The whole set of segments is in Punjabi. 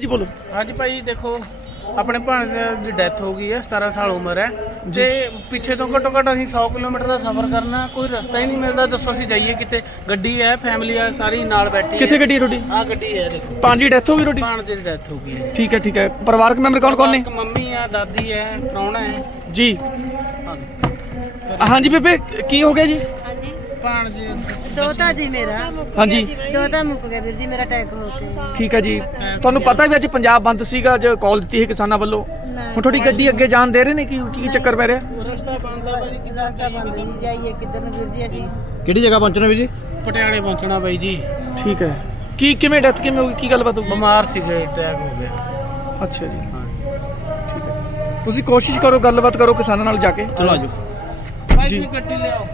ਜੀ ਬੋਲੋ ਹਾਂਜੀ ਭਾਈ ਦੇਖੋ ਆਪਣੇ ਭਾਣਜੇ ਦੀ ਡੈਥ ਹੋ ਗਈ ਹੈ 17 ਸਾਲ ਉਮਰ ਹੈ ਜੇ ਪਿੱਛੇ ਤੋਂ ਘਟੋ ਘਟ ਅਸੀਂ 100 ਕਿਲੋਮੀਟਰ ਦਾ ਸਫ਼ਰ ਕਰਨਾ ਕੋਈ ਰਸਤਾ ਹੀ ਨਹੀਂ ਮਿਲਦਾ ਦੱਸੋ ਅਸੀਂ ਜਾਈਏ ਕਿਤੇ ਗੱਡੀ ਹੈ ਫੈਮਿਲੀ ਹੈ ਸਾਰੀ ਨਾਲ ਬੈਠੀ ਕਿੱਥੇ ਗੱਡੀ ਤੁਹਾਡੀ ਆ ਗੱਡੀ ਹੈ ਦੇਖੋ ਪਾਂਜੀ ਡੈਥ ਹੋ ਗਈ ਤੁਹਾਡੀ ਭਾਣਜੇ ਦੀ ਡੈਥ ਹੋ ਗਈ ਠੀਕ ਹੈ ਠੀਕ ਹੈ ਪਰਿਵਾਰਕ ਮੈਂਬਰ ਕੌਣ ਕੌਣ ਨੇ ਇੱਕ ਮੰਮੀ ਆ ਦਾਦੀ ਹੈ ਪਰੌਣਾ ਹੈ ਜੀ ਹਾਂਜੀ ਬੇਬੇ ਕੀ ਹੋ ਗਿਆ ਜੀ ਪਾਣ ਜੀ ਦੋਤਾ ਜੀ ਮੇਰਾ ਹਾਂਜੀ ਦੋਤਾ ਮੁੱਕ ਗਿਆ ਵੀਰ ਜੀ ਮੇਰਾ ਟੈਗ ਹੋ ਗਿਆ ਠੀਕ ਹੈ ਜੀ ਤੁਹਾਨੂੰ ਪਤਾ ਵੀ ਅੱਜ ਪੰਜਾਬ ਬੰਦ ਸੀਗਾ ਜੋ ਕਾਲ ਦਿੱਤੀ ਹੈ ਕਿਸਾਨਾਂ ਵੱਲੋਂ ਹੁਣ ਤੁਹਾਡੀ ਗੱਡੀ ਅੱਗੇ ਜਾਣ ਦੇ ਰਹੇ ਨੇ ਕੀ ਕੀ ਚੱਕਰ ਪੈ ਰਿਹਾ ਰਸਤਾ ਬੰਦ ਹੈ ਬਾਈ ਕਿਸ ਰਸਤਾ ਬੰਦ ਹੈ ਜਾਈਏ ਕਿੱਧਰ ਵੀਰ ਜੀ ਅਸੀਂ ਕਿਹੜੀ ਜਗ੍ਹਾ ਪਹੁੰਚਣਾ ਵੀਰ ਜੀ ਪਟਿਆਲੇ ਪਹੁੰਚਣਾ ਬਾਈ ਜੀ ਠੀਕ ਹੈ ਕੀ ਕਿਵੇਂ ਡੈਥ ਕਿਵੇਂ ਹੋ ਗਈ ਕੀ ਗੱਲਬਾਤ ਬਿਮਾਰ ਸੀ ਜੇ ਹੋ ਗਿਆ ਅੱਛਾ ਜੀ ਤੁਸੀਂ ਕੋਸ਼ਿਸ਼ ਕਰੋ ਗੱਲਬਾਤ ਕਰੋ ਕਿਸਾਨਾਂ ਨਾਲ ਜਾ ਕੇ ਚਲੋ ਆਜੋ ਬਾਈ ਜੀ ਗੱਡੀ ਲਿਆਓ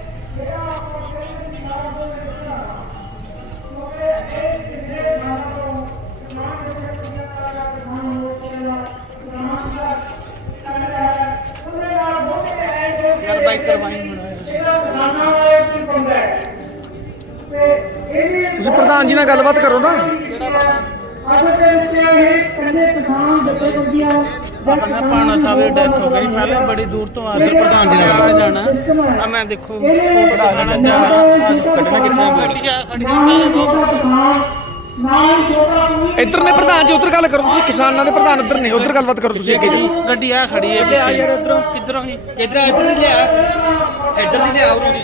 ਸਰਵਾਈਵ ਕਰਵਾਈ ਤੁਸੀਂ ਪ੍ਰਧਾਨ ਜੀ ਨਾਲ ਗੱਲਬਾਤ ਕਰੋ ਨਾ ਆਪਣੇ ਪਾਣਾ ਸਾਹਿਬ ਦੇ ਡੈਥ ਹੋ ਗਈ ਪਹਿਲੇ ਬੜੀ ਦੂਰ ਤੋਂ ਆਦਰ ਪ੍ਰਧਾਨ ਜੀ ਨਾਲ ਜਾਣਾ ਆ ਮੈਂ ਦੇਖੋ ਪ੍ਰਧਾਨ ਜੀ ਨਾਲ ਜਾਣਾ ਕਿੱਥੇ ਕਿੱਥੇ ਇੱਧਰ ਨੇ ਪ੍ਰਧਾਨ ਜੀ ਉੱਧਰ ਗੱਲ ਕਰੋ ਤੁਸੀਂ ਕਿਸਾਨਾਂ ਦੇ ਪ੍ਰਧਾਨ ਇੱਧਰ ਨੇ ਉੱਧਰ ਗੱਲਬਾਤ ਕਰੋ ਤੁਸੀਂ ਅੱਗੇ ਗੱਡੀ ਆ ਖੜੀ ਹੈ ਪਿੱਛੇ ਯਾਰ ਉੱਧਰੋਂ ਕਿੱਧਰੋਂ ਆ ਕਿੱਧਰ ਇੱਧਰ ਹੀ ਲਿਆ ਇੱਧਰ ਦੀ ਆਉ ਉਰੋਂ ਦੀ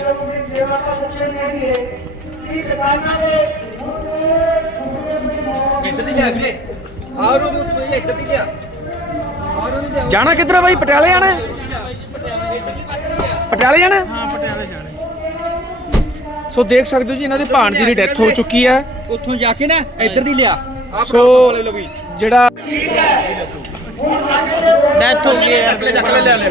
ਇੱਧਰ ਦੀ ਲਿਆ ਵੀਰੇ ਰੋ ਨੂੰ ਤੁਸੀਂ ਇੱਧਰ ਦੀ ਲਿਆ ਜਾਣਾ ਕਿੱਧਰ ਆ ਬਾਈ ਪਟਿਆਲੇ ਜਾਣਾ ਪਟਿਆਲੇ ਜਾਣਾ ਹਾਂ ਪਟਿਆਲੇ ਜਾਣਾ ਸੋ ਦੇਖ ਸਕਦੇ ਹੋ ਜੀ ਇਹਨਾਂ ਦੇ ਜੀ ਦੀ ਡੈਥ ਹੋ ਚੁੱਕੀ ਹੈ ਉੱਥੋਂ ਜਾ ਕੇ ਨਾ ਇੱਧਰ ਦੀ ਲਿਆ ਸੋ ਜਿਹੜਾ ਠੀਕ ਹੈ ਮੈਂ ਤੁਹਾਨੂੰ ਇਹ ਅਗਲੇ ਚੱਕ ਲੈ ਲੈ ਲੈ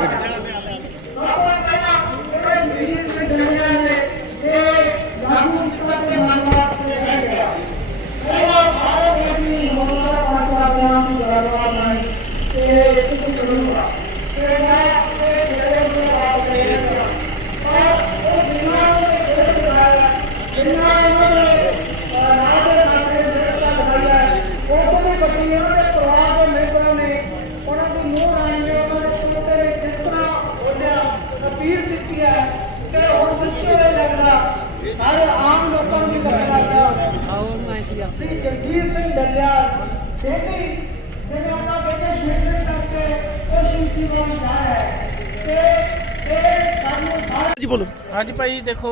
ਜੀ ਬੋਲੋ ਹਾਂਜੀ ਭਾਈ ਦੇਖੋ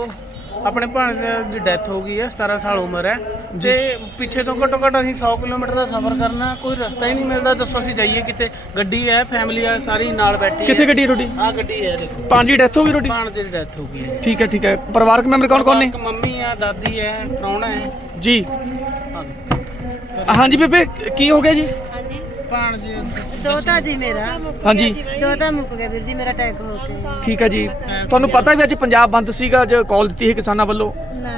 ਆਪਣੇ ਭਾਣਜੇ ਦੀ ਡੈਥ ਹੋ ਗਈ ਹੈ 17 ਸਾਲ ਉਮਰ ਹੈ ਜੇ ਪਿੱਛੇ ਤੋਂ ਘਟੋ ਘਟ ਅਸੀਂ 100 ਕਿਲੋਮੀਟਰ ਦਾ ਸਫ਼ਰ ਕਰਨਾ ਕੋਈ ਰਸਤਾ ਹੀ ਨਹੀਂ ਮਿਲਦਾ ਦੱਸੋ ਅਸੀਂ ਜਾਈਏ ਕਿਤੇ ਗੱਡੀ ਹੈ ਫੈਮਲੀ ਆ ਸਾਰੀ ਨਾਲ ਬੈਠੀ ਕਿੱਥੇ ਗੱਡੀ ਤੁਹਾਡੀ ਆ ਗੱਡੀ ਹੈ ਦੇਖੋ ਪਾਣਜੀ ਡੈਥ ਹੋ ਗਈ ਤੁਹਾਡੀ ਪਾਣਜੀ ਦੀ ਡੈਥ ਹੋ ਗਈ ਹੈ ਠੀਕ ਹੈ ਠੀਕ ਹੈ ਪਰਿਵਾਰਕ ਮੈਂਬਰ ਕੌਣ ਕੌਣ ਨੇ ਇੱਕ ਮੰਮੀ ਆ ਦਾਦੀ ਹੈ ਪਰੌਣਾ ਹੈ ਜੀ ਹਾਂਜੀ ਬੇਬੇ ਕੀ ਹੋ ਗਿਆ ਜੀ ਦੁਕਾਨ ਜੀ ਦੋਤਾ ਜੀ ਮੇਰਾ ਹਾਂਜੀ ਦੋਤਾ ਮੁੱਕ ਗਿਆ ਵੀਰ ਜੀ ਮੇਰਾ ਟੈਗ ਹੋ ਗਿਆ ਠੀਕ ਹੈ ਜੀ ਤੁਹਾਨੂੰ ਪਤਾ ਵੀ ਅੱਜ ਪੰਜਾਬ ਬੰਦ ਸੀਗਾ ਜੇ ਕਾਲ ਦਿੱਤੀ ਹੈ ਕਿਸਾਨਾਂ ਵੱਲੋਂ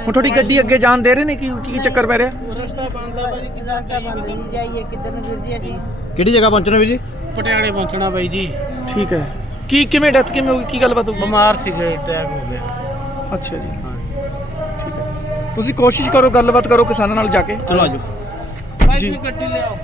ਹੁਣ ਥੋੜੀ ਗੱਡੀ ਅੱਗੇ ਜਾਣ ਦੇ ਰਹੇ ਨੇ ਕੀ ਕੀ ਚੱਕਰ ਪੈ ਰਿਹਾ ਰਸਤਾ ਬੰਦ ਆ ਬਾਈ ਕਿਦਾਂ ਰਸਤਾ ਬੰਦ ਨਹੀਂ ਜਾਈਏ ਕਿੱਧਰ ਨੂੰ ਵੀਰ ਜੀ ਅਸੀਂ ਕਿਹੜੀ ਜਗ੍ਹਾ ਪਹੁੰਚਣਾ ਵੀਰ ਜੀ ਪਟਿਆਲੇ ਪਹੁੰਚਣਾ ਬਾਈ ਜੀ ਠੀਕ ਹੈ ਕੀ ਕਿਵੇਂ ਡੈਥ ਕਿਵੇਂ ਹੋ ਗਈ ਕੀ ਗੱਲਬਾਤ ਬਿਮਾਰ ਸੀ ਜੇ ਟੈਗ ਹੋ ਗਿਆ ਅੱਛਾ ਜੀ ਤੁਸੀਂ ਕੋਸ਼ਿਸ਼ ਕਰੋ ਗੱਲਬਾਤ ਕਰੋ ਕਿਸਾਨਾਂ ਨਾਲ ਜਾ ਕੇ ਚਲੋ ਆਜੋ ਭਾਈ ਜੀ ਗੱਡੀ ਲੈ ਆਓ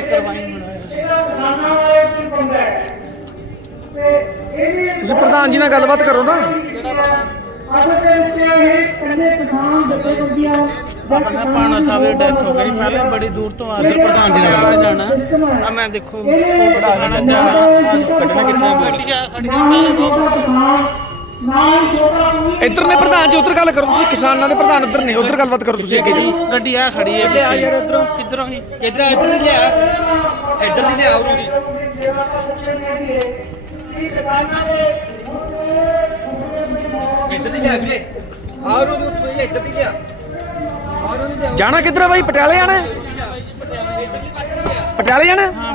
ਤੁਸੀਂ ਪ੍ਰਧਾਨ ਜੀ ਨਾਲ ਗੱਲਬਾਤ ਕਰੋ ਨਾ ਅਸਲ ਤੇ ਕਿਹਾ ਹੈ ਕਿੰਨੇ ਕਿਸਾਨ ਦੱਸੇ ਕੰਦੀਆਂ ਮੈਂ ਪਾਣਾ ਸਾਹਿਬ ਦੇ ਡੈਥ ਹੋ ਗਈ ਪਹਿਲੇ ਬੜੀ ਦੂਰ ਤੋਂ ਆ ਕੇ ਪ੍ਰਧਾਨ ਜੀ ਨਾਲ ਜਾਣਾ ਆ ਮੈਂ ਦੇਖੋ ਉਹ ਬੜਾ ਜਾਣਾ ਕਿੱਥੇ ਬੋਲੀਆ ਖੜੀਆਂ ਇੱਧਰ ਨੇ ਪ੍ਰਧਾਨ ਜੀ ਉੱਧਰ ਗੱਲ ਕਰੋ ਤੁਸੀਂ ਕਿਸਾਨਾਂ ਦੇ ਪ੍ਰਧਾਨ ਉੱਧਰ ਨੇ ਉੱਧਰ ਗੱਲਬਾਤ ਕਰੋ ਤੁਸੀਂ ਅੱਗੇ ਜੀ ਗੱਡੀ ਆ ਖੜੀ ਹੈ ਇੱਥੇ ਆ ਯਾਰ ਇੱਧਰੋਂ ਕਿੱਧਰੋਂ ਹੀ ਇੱਧਰ ਇੱਧਰ ਹੀ ਲਿਆ ਇੱਧਰ ਦੀ ਲਿਆ ਆਉਂ ਉਹਦੀ ਇੱਧਰ ਦੀ ਲਿਆ ਵੀਰੇ ਆਉਂ ਉਹਦੀ ਉੱਥੇ ਹੀ ਇੱਧਰ ਦੀ ਲਿਆ ਆਉਂ ਜਾਣਾ ਕਿੱਧਰ ਹੈ ਬਾਈ ਪਟਿਆਲੇ ਜਾਣਾ ਪਟਿਆਲੇ ਜਾਣਾ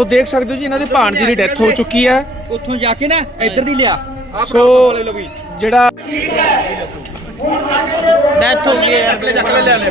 ਸੋ ਦੇਖ ਸਕਦੇ ਹੋ ਜੀ ਇਹਨਾਂ ਦੇ ਭਾਣਜੀ ਦੀ ਡੈਥ ਹੋ ਚੁੱਕੀ ਹੈ ਉੱਥੋਂ ਜਾ ਕੇ ਨਾ ਇੱਧਰ ਦੀ ਲਿਆ ਸੋ ਜਿਹੜਾ ਡੈਥ ਹੋ ਗਈ ਹੈ ਅਗਲੇ ਚੱਕ ਲੈ ਲੈ ਲੈ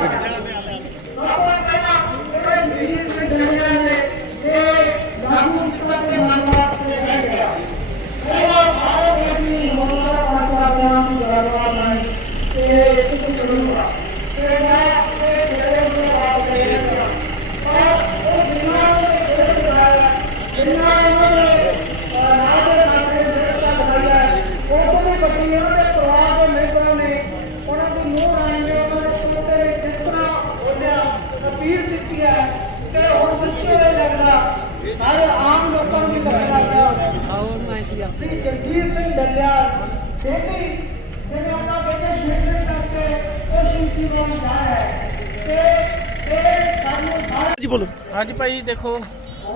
ਜੀ ਬੋਲੋ ਹਾਂਜੀ ਭਾਈ ਦੇਖੋ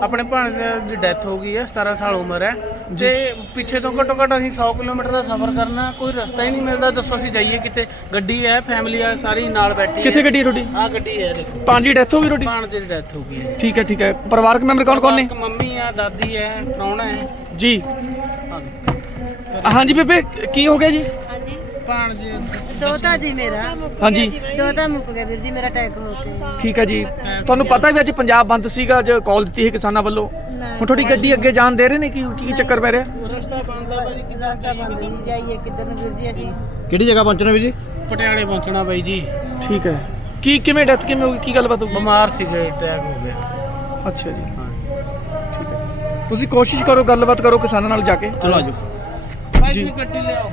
ਆਪਣੇ ਭਾਣਜੇ ਦੀ ਡੈਥ ਹੋ ਗਈ ਹੈ 17 ਸਾਲ ਉਮਰ ਹੈ ਜੇ ਪਿੱਛੇ ਤੋਂ ਘਟੋ ਘਟ ਅਸੀਂ 100 ਕਿਲੋਮੀਟਰ ਦਾ ਸਫ਼ਰ ਕਰਨਾ ਕੋਈ ਰਸਤਾ ਹੀ ਨਹੀਂ ਮਿਲਦਾ ਦੱਸੋ ਅਸੀਂ ਜਾਈਏ ਕਿਤੇ ਗੱਡੀ ਹੈ ਫੈਮਲੀ ਹੈ ਸਾਰੀ ਨਾਲ ਬੈਠੀ ਕਿੱਥੇ ਗੱਡੀ ਤੁਹਾਡੀ ਆ ਗੱਡੀ ਹੈ ਦੇਖੋ ਪੰਜ ਦੀ ਡੈਥ ਹੋ ਗਈ ਤੁਹਾਡੀ ਭਾਣਜੇ ਦੀ ਡੈਥ ਹੋ ਗਈ ਹੈ ਠੀਕ ਹੈ ਠੀਕ ਹੈ ਪਰਿਵਾਰਕ ਮੈਂਬਰ ਕੌਣ ਕੌਣ ਨੇ ਇੱਕ ਮੰਮੀ ਆ ਦਾਦੀ ਹੈ ਪਰੌਣਾ ਹੈ ਜੀ ਹਾਂਜੀ ਪੇਪੇ ਕੀ ਹੋ ਗਿਆ ਜੀ ਤਾਂ ਜੀ ਦੋਤਾ ਜੀ ਮੇਰਾ ਹਾਂਜੀ ਦੋਤਾ ਮੁੱਕ ਗਿਆ ਵੀਰ ਜੀ ਮੇਰਾ ਟੈਕ ਹੋ ਕੇ ਠੀਕ ਹੈ ਜੀ ਤੁਹਾਨੂੰ ਪਤਾ ਵੀ ਅੱਜ ਪੰਜਾਬ ਬੰਦ ਸੀਗਾ ਜੋ ਕਾਲ ਦਿੱਤੀ ਸੀ ਕਿਸਾਨਾਂ ਵੱਲੋਂ ਹੁਣ ਥੋੜੀ ਗੱਡੀ ਅੱਗੇ ਜਾਣ ਦੇ ਰਹੇ ਨੇ ਕੀ ਕੀ ਚੱਕਰ ਪੈ ਰਿਹਾ ਰਸਤਾ ਬੰਦ ਆ ਬਾਈ ਕਿ ਰਸਤਾ ਬੰਦ ਹੈ ਜਾਈਏ ਕਿੱਧਰ ਵੀਰ ਜੀ ਅਸੀਂ ਕਿਹੜੀ ਜਗ੍ਹਾ ਪਹੁੰਚਣਾ ਵੀਰ ਜੀ ਪਟਿਆਲੇ ਪਹੁੰਚਣਾ ਬਾਈ ਜੀ ਠੀਕ ਹੈ ਕੀ ਕਿਵੇਂ ਡੈਥ ਕਿਵੇਂ ਹੋ ਗਈ ਕੀ ਗੱਲਬਾਤ ਬਿਮਾਰ ਸੀ ਫਿਰ ਟੈਕ ਹੋ ਗਿਆ ਅੱਛਾ ਜੀ ਠੀਕ ਹੈ ਤੁਸੀਂ ਕੋਸ਼ਿਸ਼ ਕਰੋ ਗੱਲਬਾਤ ਕਰੋ ਕਿਸਾਨਾਂ ਨਾਲ ਜਾ ਕੇ ਚਲੋ ਆਜੋ ਬਾਈ ਜੀ ਗੱਡੀ ਲੈ ਆਓ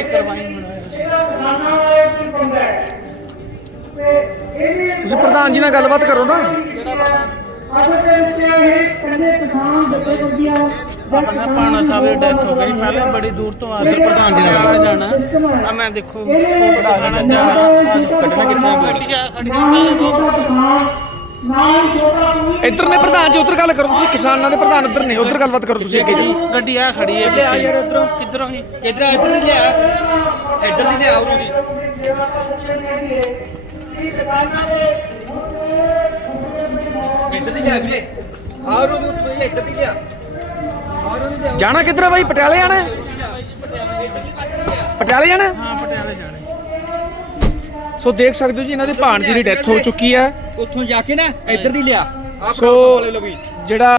ਇੰਜੋਏ ਕਰਵਾਈ ਤੁਸੀਂ ਪ੍ਰਧਾਨ ਜੀ ਨਾਲ ਗੱਲਬਾਤ ਕਰੋ ਨਾ ਅਸਲ ਵਿੱਚ ਇਹ ਕੰਨੇ ਕਿਸਾਨ ਦੱਸੇ ਗੁੱਡੀਆਂ ਮਨਾ ਪਾਣਾ ਸਾਹਿਬ ਦੇ ਡੈਥ ਹੋ ਗਈ ਪਹਿਲੇ ਬੜੀ ਦੂਰ ਤੋਂ ਆਦੇ ਪ੍ਰਧਾਨ ਜੀ ਨੇ ਬੁਲਾ ਜਾਣਾ ਆ ਮੈਂ ਦੇਖੋ ਬੁਲਾ ਜਾਣਾ ਜਾ ਕੱਢਣਾ ਕਿੱਥੇ ਬੋਲੀ ਜਾ ਖੜੀ ਜਾ ਇੱਧਰ ਨੇ ਪ੍ਰਧਾਨ ਜੀ ਉੱਧਰ ਗੱਲ ਕਰੋ ਤੁਸੀਂ ਕਿਸਾਨਾਂ ਦੇ ਪ੍ਰਧਾਨ ਉੱਧਰ ਨੇ ਉੱਧਰ ਗੱਲਬਾਤ ਕਰੋ ਤੁਸੀਂ ਅੱਗੇ ਜੀ ਗੱਡੀ ਆ ਖੜੀ ਹੈ ਇੱਥੇ ਆ ਯਾਰ ਉੱਧਰੋਂ ਕਿੱਧਰੋਂ ਹੀ ਕਿੱਧਰ ਇੱਧਰ ਹੀ ਲਿਆ ਇੱਧਰ ਦੀ ਲਿਆ ਉਹਨੂੰ ਦੀ ਇੱਧਰ ਦੀ ਲਿਆ ਵੀਰੇ ਆਹ ਉਹਨੂੰ ਤੁਸੀਂ ਇੱਧਰ ਦੀ ਲਿਆ ਆਹ ਉਹਨੂੰ ਜਾਣਾ ਕਿੱਧਰ ਹੈ ਬਾਈ ਪਟਿਆਲੇ ਜਾਣਾ ਪਟਿਆਲੇ ਜਾਣਾ ਹਾਂ ਪਟਿਆਲੇ ਜਾਣਾ ਸੋ ਦੇਖ ਸਕਦੇ ਹੋ ਜੀ ਇਹਨਾਂ ਦੇ ਭਾਣ ਜੀ ਦੀ ਡੈਥ ਹੋ ਚੁੱਕੀ ਹੈ ਉੱਥੋਂ ਜਾ ਕੇ ਨਾ ਇੱਧਰ ਦੀ ਲਿਆ ਸੋ ਜਿਹੜਾ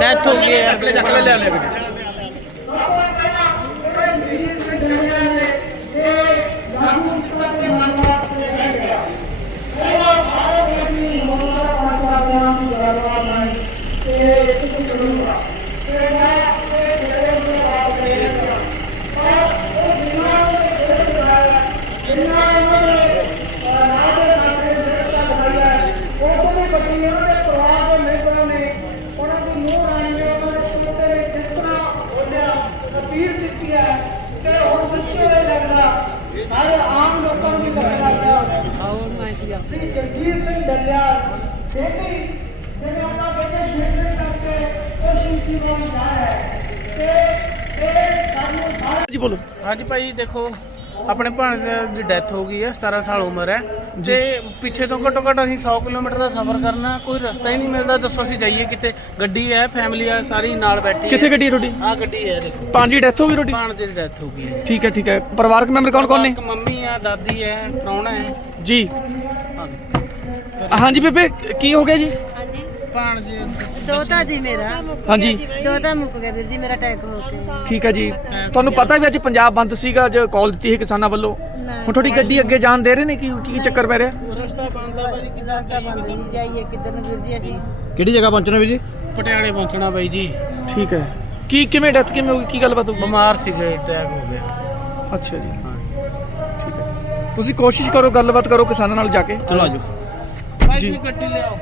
ਡੈਥ ਹੋ ਗਈ ਹੈ ਅਗਲੇ ਚੱਕ ਲੈ ਲੈ ਲੈ ਬੋਲੋ ਹਾਂਜੀ ਭਾਈ ਦੇਖੋ ਆਪਣੇ ਭਾਣਜੇ ਦੀ ਡੈਥ ਹੋ ਗਈ ਹੈ 17 ਸਾਲ ਉਮਰ ਹੈ ਜੇ ਪਿੱਛੇ ਤੋਂ ਘਟੋ ਘਟ ਅਸੀਂ 100 ਕਿਲੋਮੀਟਰ ਦਾ ਸਫ਼ਰ ਕਰਨਾ ਕੋਈ ਰਸਤਾ ਹੀ ਨਹੀਂ ਮਿਲਦਾ ਦੱਸੋ ਅਸੀਂ ਜਾਈਏ ਕਿਤੇ ਗੱਡੀ ਹੈ ਫੈਮਿਲੀ ਆ ਸਾਰੀ ਨਾਲ ਬੈਠੀ ਕਿੱਥੇ ਗੱਡੀ ਹੈ ਤੁਹਾਡੀ ਆ ਗੱਡੀ ਹੈ ਦੇਖੋ ਦੀ ਡੈਥ ਹੋ ਗਈ ਰੋਡੀ ਭਾਣਜੇ ਦੀ ਡੈਥ ਹੋ ਗਈ ਹੈ ਠੀਕ ਹੈ ਠੀਕ ਹੈ ਪਰਿਵਾਰਕ ਮੈਂਬਰ ਕੌਣ ਕੌਣ ਨੇ ਮੰਮੀ ਆ ਦਾਦੀ ਹੈ ਪਰੌਣਾ ਹੈ ਜੀ ਹਾਂਜੀ ਬੇਬੇ ਕੀ ਹੋ ਗਿਆ ਜੀ ਸੁਲਤਾਨ ਜੀ ਦੋਤਾ ਜੀ ਮੇਰਾ ਹਾਂਜੀ ਦੋਤਾ ਮੁੱਕ ਗਿਆ ਵੀਰ ਜੀ ਮੇਰਾ ਟੈਕ ਹੋ ਕੇ ਠੀਕ ਹੈ ਜੀ ਤੁਹਾਨੂੰ ਪਤਾ ਵੀ ਅੱਜ ਪੰਜਾਬ ਬੰਦ ਸੀਗਾ ਜੋ ਕਾਲ ਦਿੱਤੀ ਸੀ ਕਿਸਾਨਾਂ ਵੱਲੋਂ ਹੁਣ ਤੁਹਾਡੀ ਗੱਡੀ ਅੱਗੇ ਜਾਣ ਦੇ ਰਹੇ ਨੇ ਕੀ ਕੀ ਚੱਕਰ ਪੈ ਰਿਹਾ ਰਸਤਾ ਬੰਦ ਆ ਬਾਈ ਕਿਦਾਂ ਰਸਤਾ ਬੰਦ ਨਹੀਂ ਜਾਈਏ ਕਿੱਧਰ ਨੂੰ ਵੀਰ ਜੀ ਅਸੀਂ ਕਿਹੜੀ ਜਗ੍ਹਾ ਪਹੁੰਚਣਾ ਵੀਰ ਜੀ ਪਟਿਆਲੇ ਪਹੁੰਚਣਾ ਬਾਈ ਜੀ ਠੀਕ ਹੈ ਕੀ ਕਿਵੇਂ ਡੈਥ ਕਿਵੇਂ ਹੋ ਗਈ ਕੀ ਗੱਲ ਬਾਤ ਬਿਮਾਰ ਸੀ ਫਿਰ ਟੈਕ ਹੋ ਗਿਆ ਅੱਛਾ ਜੀ ਠੀਕ ਹੈ ਤੁਸੀਂ ਕੋਸ਼ਿਸ਼ ਕਰੋ ਗੱਲਬਾਤ ਕਰੋ ਕਿਸਾਨਾਂ ਨਾਲ ਜਾ ਕੇ ਚਲੋ ਆਜੋ ਬਾਈ ਜੀ ਗੱਡੀ ਲਿਆਓ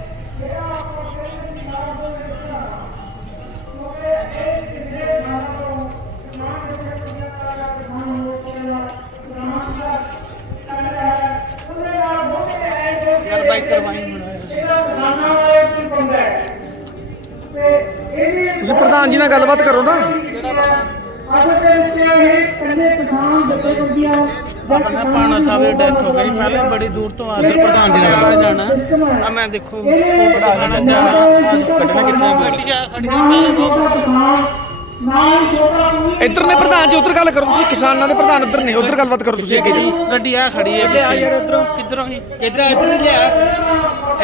ਕਾਰਵਾਈ ਕਰਵਾਈ ਤੁਸੀਂ ਪ੍ਰਧਾਨ ਜੀ ਨਾਲ ਗੱਲਬਾਤ ਕਰੋ ਨਾ ਤੇ ਪਾਣਾ ਸਾਹਿਬ ਦੇ ਡੈਥ ਹੋ ਗਈ ਪਹਿਲੇ ਬੜੀ ਦੂਰ ਤੋਂ ਆ ਕੇ ਪ੍ਰਧਾਨ ਜੀ ਨਾਲ ਕਿਹਾ ਜਾਣਾ ਆ ਮੈਂ ਦੇਖੋ ਉਹ ਪ੍ਰਧਾਨ ਜੀ ਨੇ ਜਾਣਾ ਕਿੱਥੇ ਕਿੱਥੇ ਬੈਠੀਆ ਇੱਧਰ ਨੇ ਪ੍ਰਧਾਨ ਜੀ ਉੱਧਰ ਗੱਲ ਕਰੋ ਤੁਸੀਂ ਕਿਸਾਨਾਂ ਦੇ ਪ੍ਰਧਾਨ ਉੱਧਰ ਨੇ ਉੱਧਰ ਗੱਲਬਾਤ ਕਰੋ ਤੁਸੀਂ ਅੱਗੇ ਜੀ ਗੱਡੀ ਆ ਖੜੀ ਹੈ ਇੱਥੇ ਆ ਯਾਰ ਉਧਰੋਂ ਕਿੱਧਰੋਂ ਹੀ ਇੱਧਰ ਇੱਧਰ ਹੀ ਲਿਆ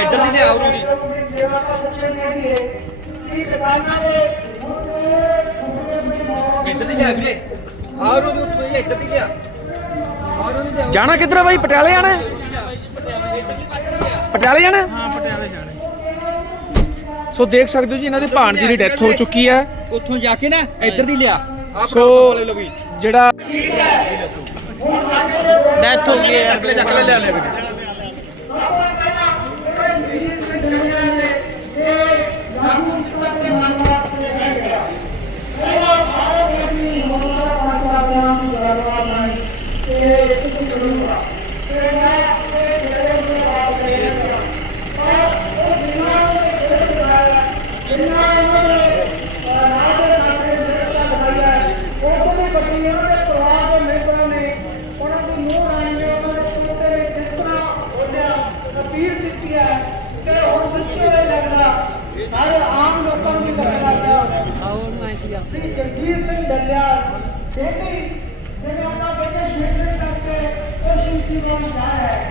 ਇੱਧਰ ਦੀ ਲਿਆ ਉਰੋਂ ਦੀ ਇੱਧਰ ਦੀ ਲਿਆ ਵੀਰੇ ਆਰੋਂ ਨੂੰ ਤੁਸੀਂ ਇੱਧਰ ਦੀ ਲਿਆ ਜਾਣਾ ਕਿੱਧਰ ਬਾਈ ਪਟਿਆਲੇ ਜਾਣਾ ਪਟਿਆਲੇ ਜਾਣਾ ਹਾਂ ਪਟਿਆਲੇ ਜਾਣਾ ਸੋ ਦੇਖ ਸਕਦੇ ਹੋ ਜੀ ਇਹਨਾਂ ਦੇ ਭਾਣ ਜੀ ਦੀ ਡੈਥ ਹੋ ਚੁੱਕੀ ਹੈ ਉੱਥੋਂ ਜਾ ਕੇ ਨਾ ਇੱਧਰ ਦੀ ਲਿਆ ਸੋ ਜਿਹੜਾ ਠੀਕ ਹੈ ਡੈਥ ਹੋ ਗਈ ਯਾਰ ਅਗਲੇ ਚੱਕ ਲੈ ਲੈਣੇ ਵੀ Vielen Dank.